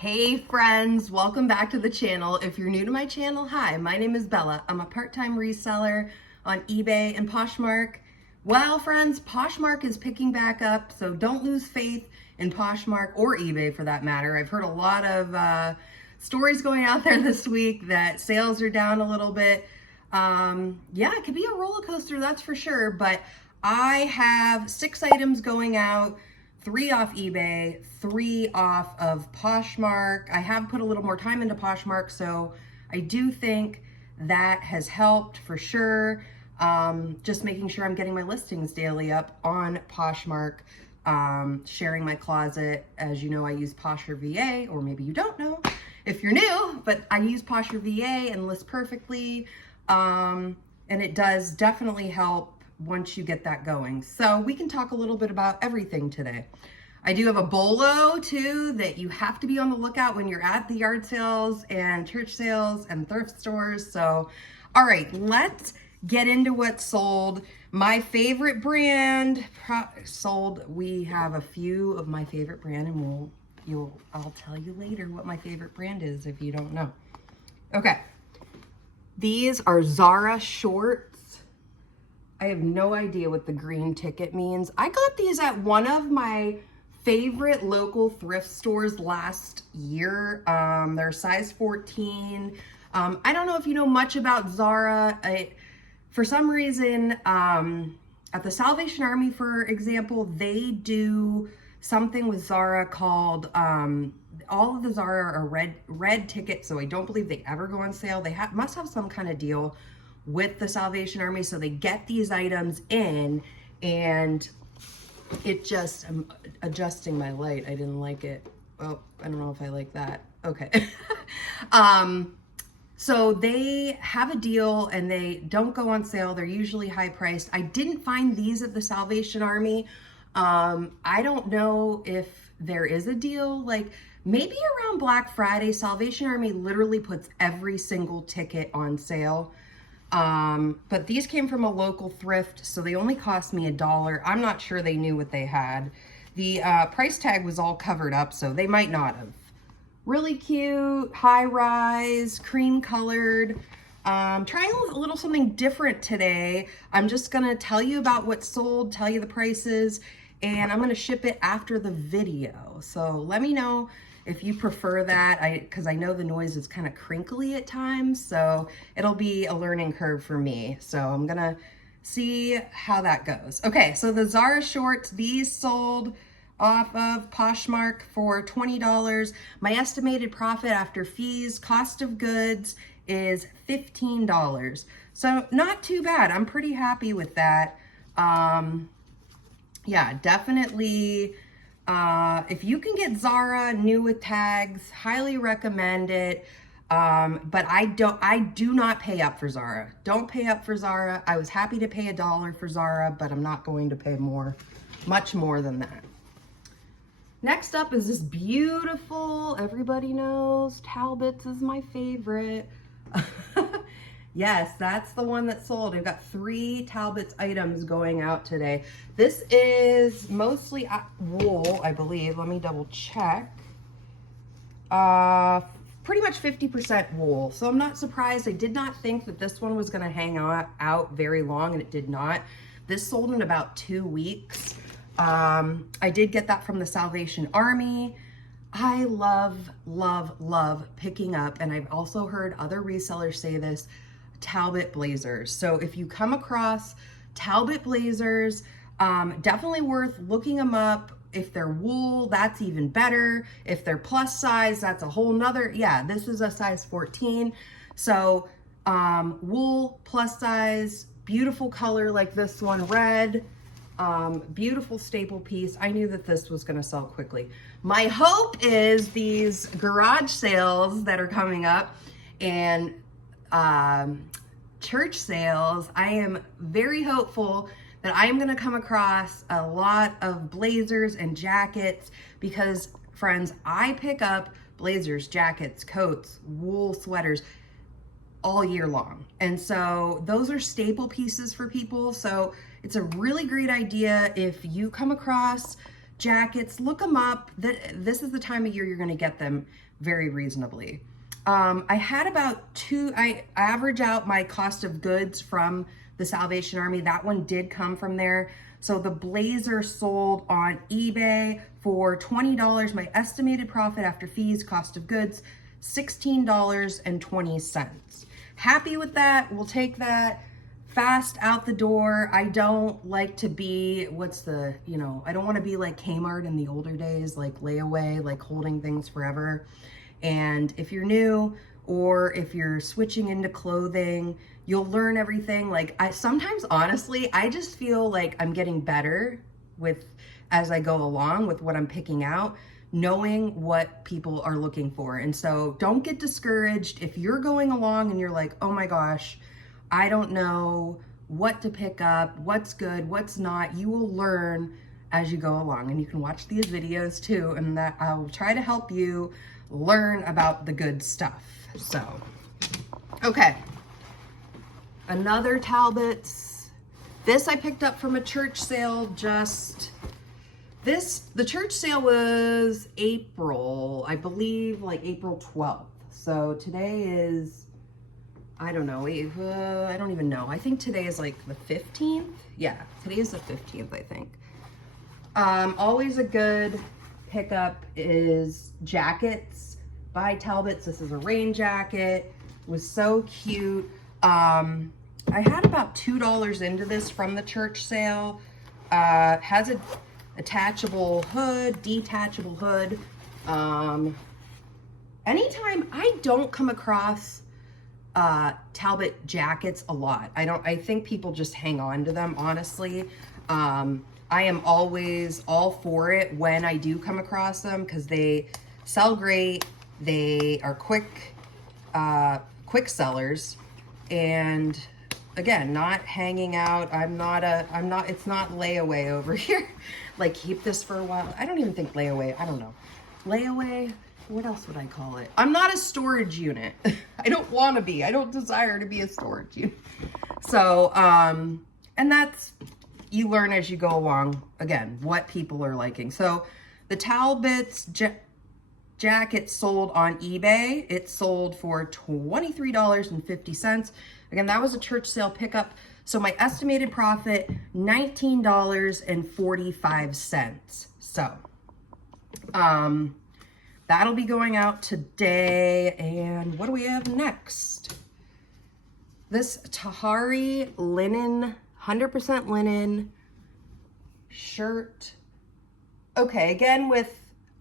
Hey friends, welcome back to the channel. If you're new to my channel, hi, my name is Bella. I'm a part-time reseller on eBay and Poshmark. Well, friends, Poshmark is picking back up, so don't lose faith in Poshmark or eBay for that matter. I've heard a lot of stories going out there this week that sales are down a little bit. Yeah, it could be a roller coaster, that's for sure, but I have 6 items going out. 3 off eBay, 3 off of Poshmark. I have put a little more time into Poshmark, so I do think that has helped for sure. Just making sure I'm getting my listings daily up on Poshmark. Sharing my closet. As you know, I use Posher VA, or maybe you don't know if you're new, but I use Posher VA and list perfectly. And it does definitely help once you get that going. So we can talk a little bit about everything today. I do have a bolo too that you have to be on the lookout when you're at the yard sales and church sales and thrift stores. So, all right, let's get into what's sold. My favorite brand sold. We have a few of my favorite brand, and I'll tell you later what my favorite brand is if you don't know. Okay. These are Zara shorts. I have no idea what the green ticket means. I got these at one of my favorite local thrift stores last year. They're size 14. I don't know if you know much about Zara. For some reason, at the Salvation Army, for example, they do something with Zara called, all of the Zara are red tickets, so I don't believe they ever go on sale. They must have some kind of deal with the Salvation Army, so they get these items in, and it just, I'm adjusting my light. I didn't like it. Oh, I don't know if I like that. Okay. So they have a deal and they don't go on sale. They're usually high priced. I didn't find these at the Salvation Army. I don't know if there is a deal, like maybe around Black Friday. Salvation Army literally puts every single ticket on sale. But these came from a local thrift, so they only cost me $1. I'm not sure they knew what they had. The price tag was all covered up, so they might not have. Really cute, high rise, cream colored. Trying a little something different today. I'm just gonna tell you about what's sold, tell you the prices, and I'm gonna ship it after the video. So let me know if you prefer that, because I know the noise is kind of crinkly at times, so it'll be a learning curve for me. So I'm gonna see how that goes. Okay, so the Zara shorts, these sold off of Poshmark for $20. My estimated profit after fees, cost of goods is $15. So not too bad. I'm pretty happy with that. Yeah, definitely. If you can get Zara new with tags, highly recommend it. But I do not pay up for Zara. Don't pay up for Zara. I was happy to pay $1 for Zara, but I'm not going to pay much more than that. Next up is this beautiful, everybody knows, Talbot's is my favorite. Yes, that's the one that sold. I've got 3 Talbot's items going out today. This is mostly wool, I believe. Let me double check. Pretty much 50% wool. So I'm not surprised. I did not think that this one was gonna hang out very long, and it did not. This sold in about 2 weeks. I did get that from the Salvation Army. I love, love, love picking up, and I've also heard other resellers say this, Talbot blazers. So if you come across Talbot blazers, definitely worth looking them up. If they're wool, that's even better. If they're plus size, that's a whole nother, yeah, this is a size 14. So wool, plus size, beautiful color like this one, red. Beautiful staple piece. I knew that this was going to sell quickly. My hope is these garage sales that are coming up and church sales, I am very hopeful that I am going to come across a lot of blazers and jackets, because friends, I pick up blazers, jackets, coats, wool sweaters all year long. And so those are staple pieces for people. So it's a really great idea if you come across jackets, look them up. This is the time of year you're gonna get them very reasonably. I had about I average out my cost of goods from the Salvation Army. That one did come from there. So the blazer sold on eBay for $20. My estimated profit after fees, cost of goods, $16.20. Happy with that. We'll take that. Fast out the door. I don't like to be, I don't want to be like Kmart in the older days, like layaway, like holding things forever. And if you're new or if you're switching into clothing, you'll learn everything. Like sometimes, honestly, I just feel like I'm getting better as I go along with what I'm picking out, knowing what people are looking for. And so don't get discouraged if you're going along and you're like, oh my gosh, I don't know what to pick up, what's good, what's not. You will learn as you go along, and you can watch these videos too, and that I'll try to help you learn about the good stuff. So, okay. Another Talbots. This I picked up from a church sale the church sale was April, I believe, like April 12th. So today is, I don't know, I don't even know. I think today is like the 15th. Yeah, today is the 15th, I think. Always a good pickup is jackets by Talbots. This is a rain jacket. It was so cute. I had about $2 into this from the church sale. Has a attachable hood, detachable hood. Anytime, I don't come across Talbot jackets a lot. I think people just hang on to them, honestly. I am always all for it when I do come across them because they sell great. They are quick sellers. And again, not hanging out. It's not layaway over here. Like keep this for a while. I don't even think layaway, I don't know. Layaway, what else would I call it? I'm not a storage unit. I don't want to be. I don't desire to be a storage unit. So, and that's, you learn as you go along, again, what people are liking. So the Talbots jacket sold on eBay. It sold for $23.50. Again, that was a church sale pickup. So my estimated profit, $19.45. So, that'll be going out today. And what do we have next? This Tahari linen, 100% linen shirt. Okay, again,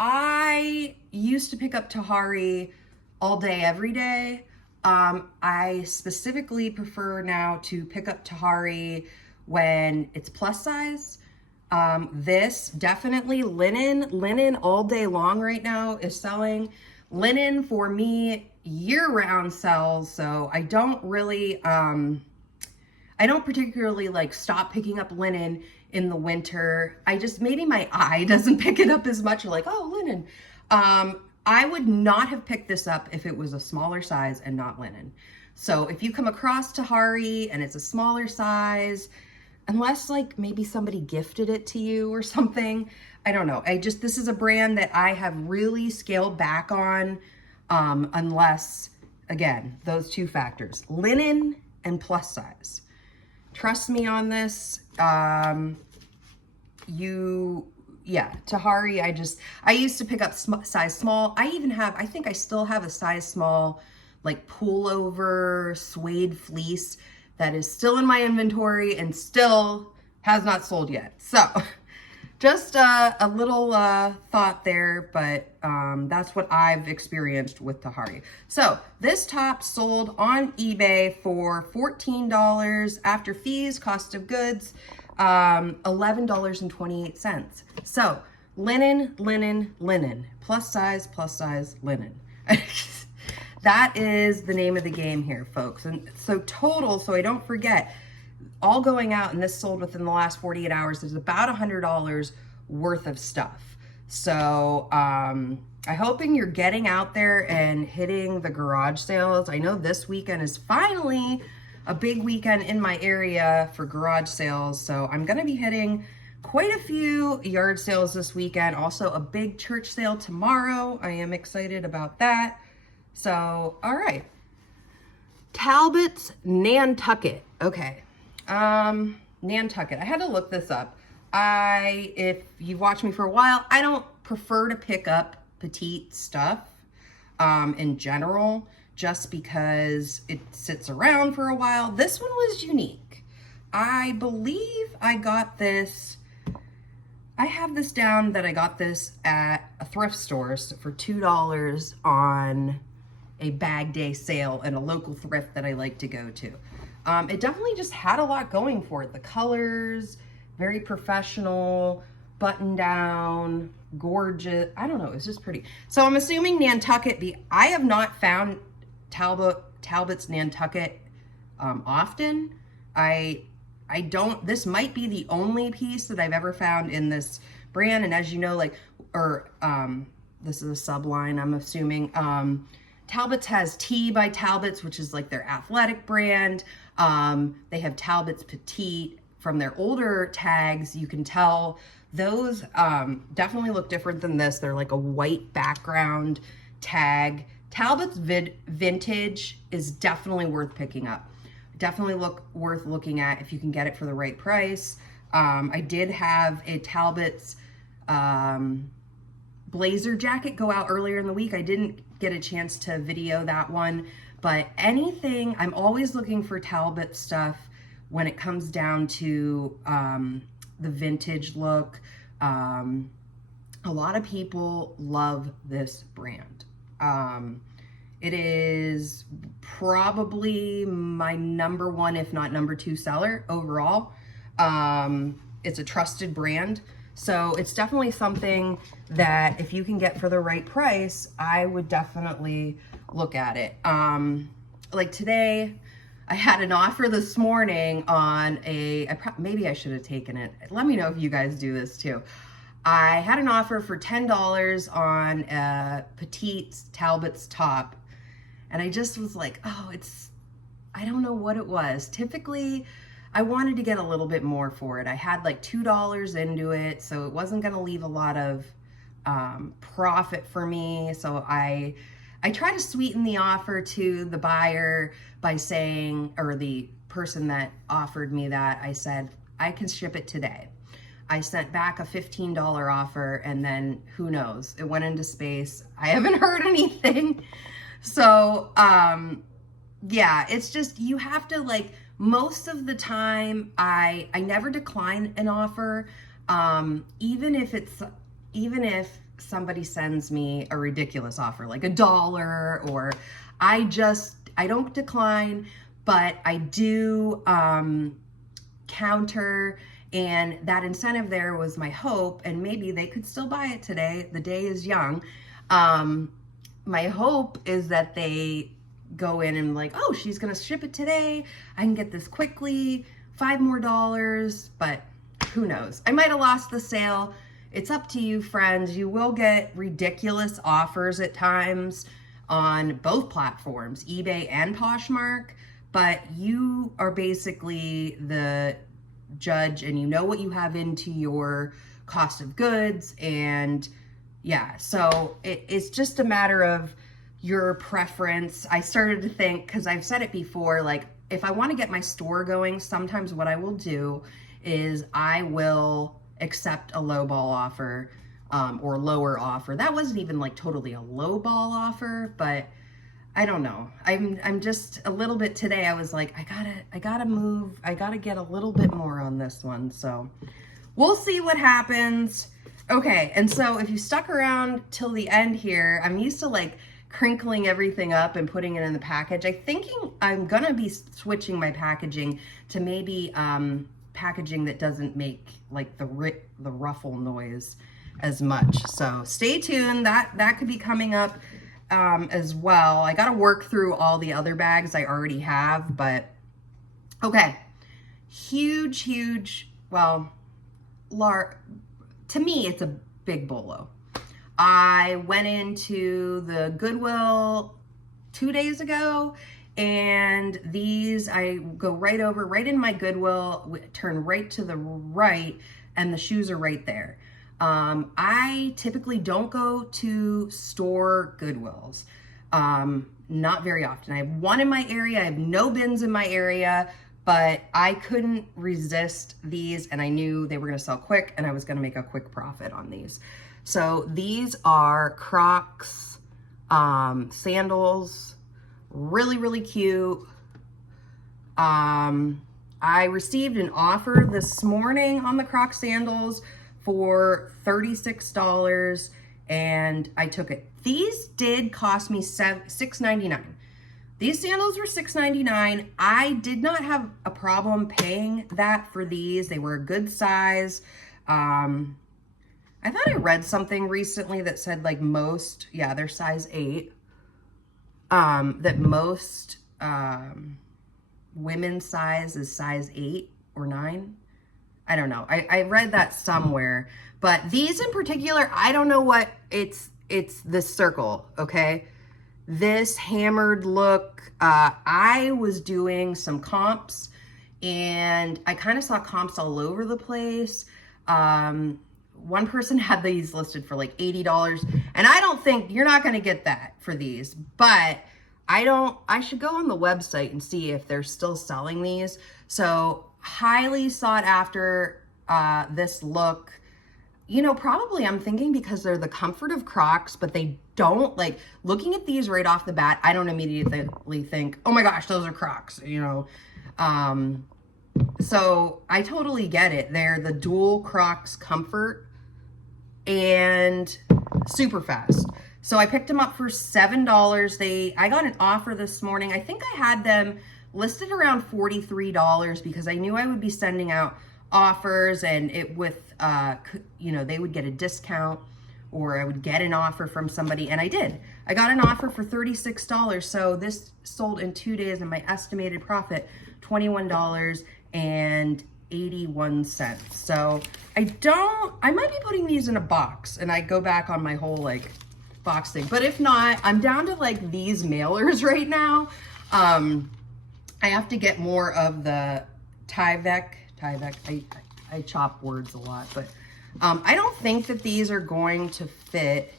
I used to pick up Tahari all day, every day. I specifically prefer now to pick up Tahari when it's plus size. This definitely linen all day long right now is selling. Linen for me year-round sells, so I don't particularly like stop picking up linen in the winter. Maybe my eye doesn't pick it up as much, or like, oh, linen. I would not have picked this up if it was a smaller size and not linen. So if you come across Tahari and it's a smaller size, unless like maybe somebody gifted it to you or something, I don't know. This is a brand that I have really scaled back on, unless, again, those two factors, linen and plus size. Trust me on this. Tahari, I used to pick up size small. I think I still have a size small, like pullover suede fleece that is still in my inventory and still has not sold yet. So just a little thought there, but that's what I've experienced with Tahari. So this top sold on eBay for $14 after fees, cost of goods, $11.28. So linen, plus size, linen. That is the name of the game here, folks. And so total, so I don't forget, all going out, and this sold within the last 48 hours, is about $100 worth of stuff. So I'm hoping you're getting out there and hitting the garage sales. I know this weekend is finally a big weekend in my area for garage sales. So I'm going to be hitting quite a few yard sales this weekend. Also a big church sale tomorrow. I am excited about that. So, all right. Talbot's Nantucket. Okay. Nantucket. I had to look this up. If you've watched me for a while, I don't prefer to pick up petite stuff in general, just because it sits around for a while. This one was unique. I believe I got this, I have this down that I got this at a thrift store for $2 on a bag day sale in a local thrift that I like to go to. It definitely just had a lot going for it. The colors, very professional, button down, gorgeous. I don't know, it's just pretty. So I'm assuming Nantucket, I have not found Talbot's Nantucket often. This might be the only piece that I've ever found in this brand. And as you know, this is a subline, I'm assuming. Talbot's has T by Talbot's, which is like their athletic brand. They have Talbot's Petite. From their older tags, you can tell those definitely look different than this. They're like a white background tag. Talbot's Vintage is definitely worth picking up. Definitely worth looking at if you can get it for the right price. I did have a Talbot's blazer jacket go out earlier in the week. I didn't get a chance to video that one, but anything, I'm always looking for Talbot stuff when it comes down to the vintage look. A lot of people love this brand. It is probably my number one, if not number two seller overall. It's a trusted brand. So it's definitely something that if you can get for the right price, I would definitely look at it. Like today, I had an offer this morning on maybe I should have taken it. Let me know if you guys do this too. I had an offer for $10 on a petite Talbot's top. And I just was like, oh, I don't know what it was. Typically, I wanted to get a little bit more for it. I had like $2 into it, so it wasn't gonna leave a lot of profit for me. So I try to sweeten the offer to the buyer by saying, or the person that offered me that, I said, I can ship it today. I sent back a $15 offer, and then who knows, it went into space. I haven't heard anything. So, yeah, it's just, you have to most of the time, I never decline an offer. Even if somebody sends me a ridiculous offer, like $1, or I don't decline, but I do, counter. And that incentive there was my hope, and maybe they could still buy it today. The day is young. My hope is that they go in and oh, she's gonna ship it today. I can get this quickly, $5 more, but who knows? I might have lost the sale. It's up to you, friends. You will get ridiculous offers at times on both platforms, eBay and Poshmark, but you are basically the judge, and you know what you have into your cost of goods. And yeah, so it's just a matter of your preference. I started to think, because I've said it before, if I want to get my store going, sometimes what I will do is I will accept a lowball offer or lower offer. That wasn't even totally a lowball offer, but I don't know. I'm just a little bit today. I was like, I gotta move. I gotta get a little bit more on this one. So we'll see what happens. Okay, and so if you stuck around till the end here, I'm used to crinkling everything up and putting it in the package. I'm gonna be switching my packaging to maybe packaging that doesn't make the ruffle noise as much. So stay tuned. That could be coming up as well. I gotta work through all the other bags I already have, but okay. Huge, well, to me, it's a big bolo. I went into the Goodwill 2 days ago, and these, I go right in my Goodwill, turn right to the right, and the shoes are right there. I typically don't go to store Goodwills. Not very often. I have one in my area. I have no bins in my area, but I couldn't resist these, and I knew they were going to sell quick, and I was going to make a quick profit on these. So these are Crocs sandals, really, really cute. I received an offer this morning on the Crocs sandals for $36, and I took it. These did cost me $6.99. These sandals were $6.99. I did not have a problem paying that for these. They were a good size. I thought I read something recently that said like most, yeah, they're size 8. That most women's size is size 8 or 9. I don't know. I read that somewhere. But these in particular, I don't know what it's this circle, okay? This hammered look. I was doing some comps, and I kind of saw comps all over the place. One person had these listed for like $80, and I don't think you're not going to get that for these, but I should go on the website and see if they're still selling these. So highly sought after, this look, you know, probably I'm thinking because they're the comfort of Crocs, but they don't, like, looking at these right off the bat, I don't immediately think, oh my gosh, those are Crocs, you know. So I totally get it. They're the dual Crocs comfort and super fast. So I picked them up for $7. I got an offer this morning. I think I had them listed around $43 because I knew I would be sending out offers, and it with, you know, they would get a discount, or I would get an offer from somebody, and I did. I got an offer for $36. So this sold in 2 days, and my estimated profit, $21.81. So I might be putting these in a box, and I go back on my whole like box thing. But if not, I'm down to like these mailers right now. I have to get more of the Tyvek. I chop words a lot, but I don't think that these are going to fit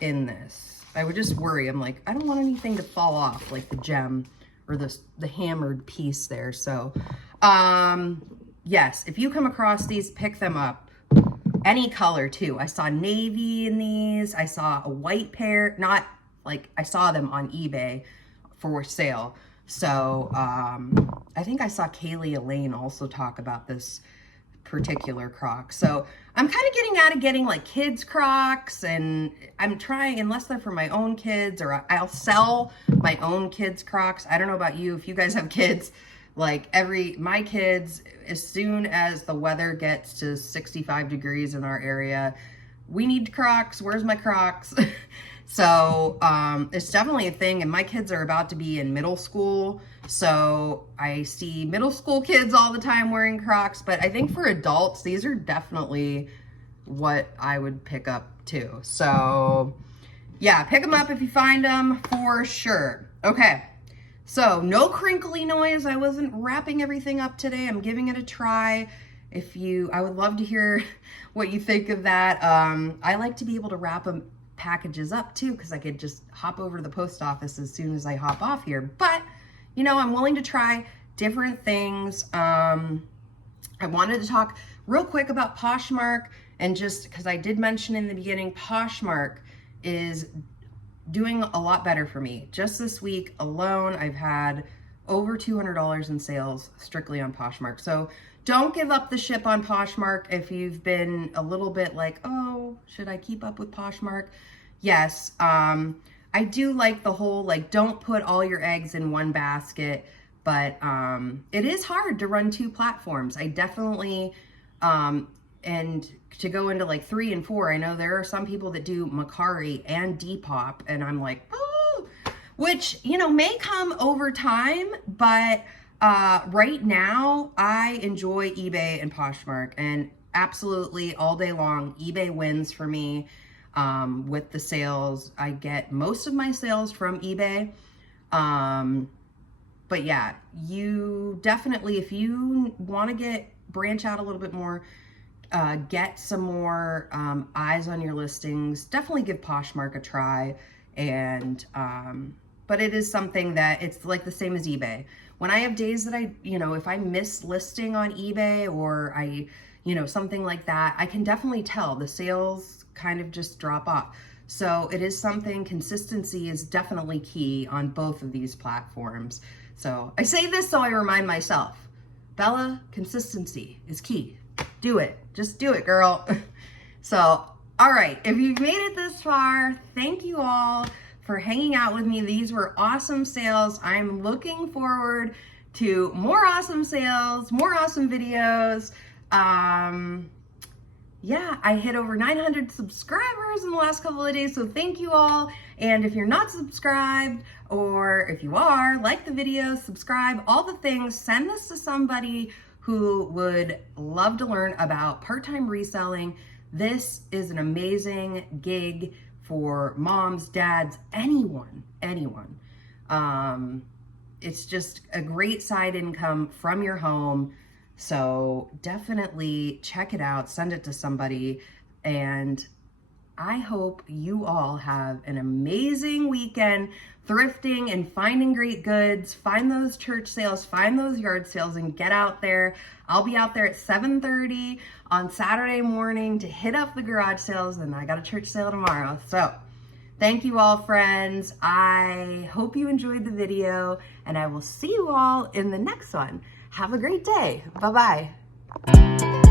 in this. I would just worry. I'm like, I don't want anything to fall off, like the gem or the hammered piece there. So yes, if you come across these, pick them up. Any color too. I saw navy in these. I saw a white pair, not like, I saw them on eBay for sale. So I think I saw Kaylee Elaine also talk about this particular Croc. So I'm kind of getting out of getting like kids Crocs, and I'm trying, unless they're for my own kids, or I'll sell my own kids Crocs. I don't know about you, if you guys have kids, like my kids, as soon as the weather gets to 65 degrees in our area, we need Crocs. Where's my Crocs? So it's definitely a thing, and my kids are about to be in middle school, so I see middle school kids all the time wearing Crocs. But I think for adults, these are definitely what I would pick up too. So yeah, pick them up if you find them for sure. Okay, so no crinkly noise. I wasn't wrapping everything up today. I'm giving it a try. I would love to hear what you think of that. I like to be able to wrap them packages up too, because I could just hop over to the post office as soon as I hop off here. But you know, I'm willing to try different things. I wanted to talk real quick about Poshmark, and just because I did mention in the beginning, Poshmark is doing a lot better for me. Just this week alone, I've had over $200 in sales strictly on Poshmark. So don't give up the ship on Poshmark if you've been a little bit like, oh, should I keep up with Poshmark? Yes, I do like the whole, like, don't put all your eggs in one basket, but it is hard to run 2 platforms. I definitely, and to go into like 3 and 4, I know there are some people that do Mercari and Depop, and I'm like, oh, which, you know, may come over time, but right now I enjoy eBay and Poshmark, and absolutely all day long, eBay wins for me. With the sales, I get most of my sales from eBay. But yeah, you definitely, if you want to branch out a little bit more, get some more eyes on your listings, definitely give Poshmark a try. And but it is something that it's like the same as eBay. When I have days that if I miss listing on eBay or something like that, I can definitely tell the sales kind of just drop off. So it is something, consistency is definitely key on both of these platforms. So I say this so I remind myself, Bella, consistency is key. Do it. Just do it, girl. So, all right. If you've made it this far, thank you all for hanging out with me. These were awesome sales. I'm looking forward to more awesome sales, more awesome videos. Yeah, I hit over 900 subscribers in the last couple of days, so thank you all. And if you're not subscribed, or if you are, like the video, subscribe, all the things, send this to somebody who would love to learn about part-time reselling. This is an amazing gig for moms, dads, anyone. It's just a great side income from your home. So definitely check it out, send it to somebody, and I hope you all have an amazing weekend thrifting and finding great goods. Find those church sales, find those yard sales, and get out there. I'll be out there at 7:30 on Saturday morning to hit up the garage sales, and I got a church sale tomorrow. So thank you all, friends. I hope you enjoyed the video, and I will see you all in the next one. Have a great day. Bye-bye.